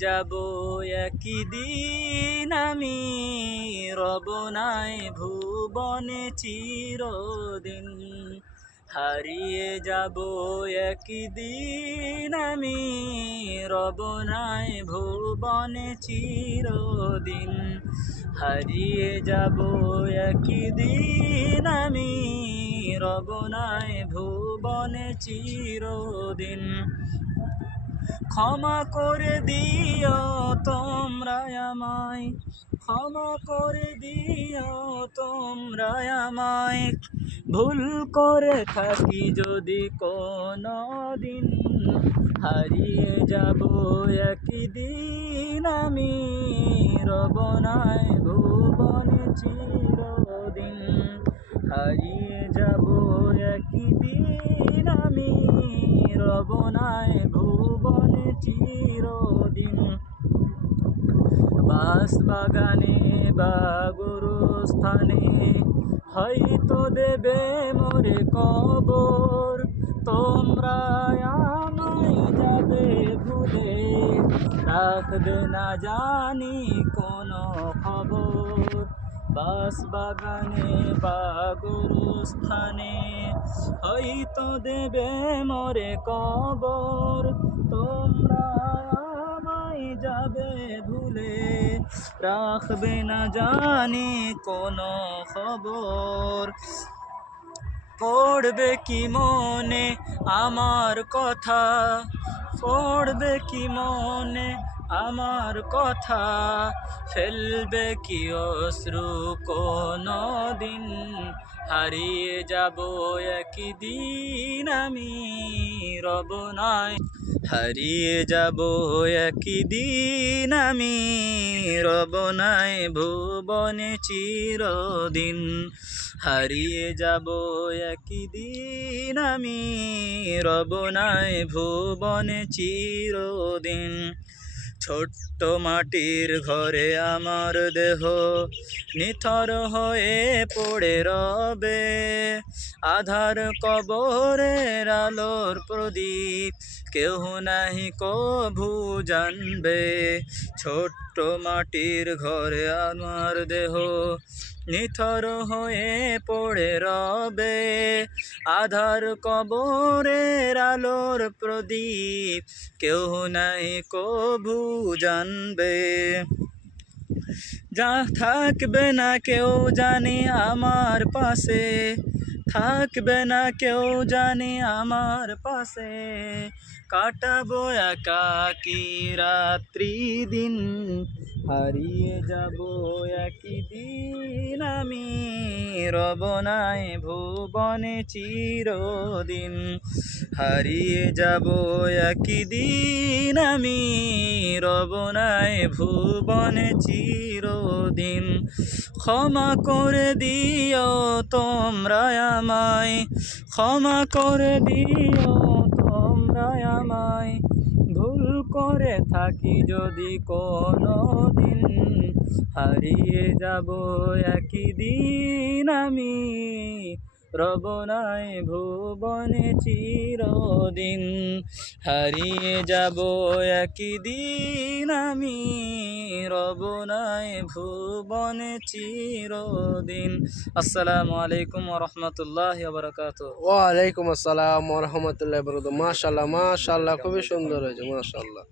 যাব একই দিন আমি রব নাই ভুবনে চিরদিন। হারিয়ে যাব একই দিন আমি রব নাই ভুবনে চিরদিন। হারিয়ে যাব একই দিন আমি রব নাই ভুবনে চিরদিন। ক্ষমা করে দিও তোমরা আমায়। ক্ষমা করে দিও তোমরা আমায়। ভুল করে থাকি যদি কোনো দিন হারিয়ে যাব একই দিন আমি রবনায় ভুবনে চিরদিন, হারিয়ে যাব একই দিন আমি। রবনায় ভুবনে চিরদিন। বাস বাগানে বা গুরুস্থানে হয়তো দেবে মোরে কবর। তোমরা আমায় যাবে ভুলে। রাখবে না জানি কোনো খবর। বাস বাগানে বা গুরুস্থানে, হয়তো দেবে মোরে কবর। তোমরা যাবে ভুলে, রাখবে না জানি কোনো খবর। পড়বে কি মনে আমার কথা? পড়বে কি মনে আমার কথা ফেলবে কি অশ্রু? কোনো দিন হারিয়ে যাব একই দিন আমি রব নাই। হারিয়ে যাব একই দিন আমি রব নাই। ভুবনে চিরদিন হারিয়ে যাব একই দিন আমি রব নাই। ভুবনে চিরদিন ছোট্ট মাটির ঘরে আমার দেহ নিথর হয়ে পড়ে রবে। আধার কবরের আলোর প্রদীপ। কেউ নাহি কভু জানবে, ছোট্ট মাটির ঘরে আমার দেহ। নিথর হয়ে পড়ে রবে, আধার কবরের আলোর প্রদীপ। কেউ নাই কভু জানবে, যা থাকবে না কেউ জানি আমার পাশে। থাকবে না কেউ জানি আমার পাশে। কাটাবো একাকি রাত্রি দিন, হারিয়ে যাব একই দিন আমি। রব নাই ভুবনে চিরদিন, হারিয়ে যাব একই দিন আমি। রব নাই ভুবনে চিরদিন ক্ষমা করে দিও তোমরা আমায়। ক্ষমা করে দিও তোমরা আমায়। ভুল করে থাকি যদি কোনো দিন হারিয়ে যাব একই দিন আমি। রব নাই ভুবনে চিরদিন হারিয়ে যাব একই দিন আমি। রব নাই ভুবনে চিরদিন। আসসালামু আলাইকুম রহমতুল্লাহ বারকাত ওয়ালাইকুম আসসালাম রহমতুল্লাহ বরকাত মাশাল্লাহ মাশাল্লাহ খুবই সুন্দর হয়েছে মাশাল্লাহ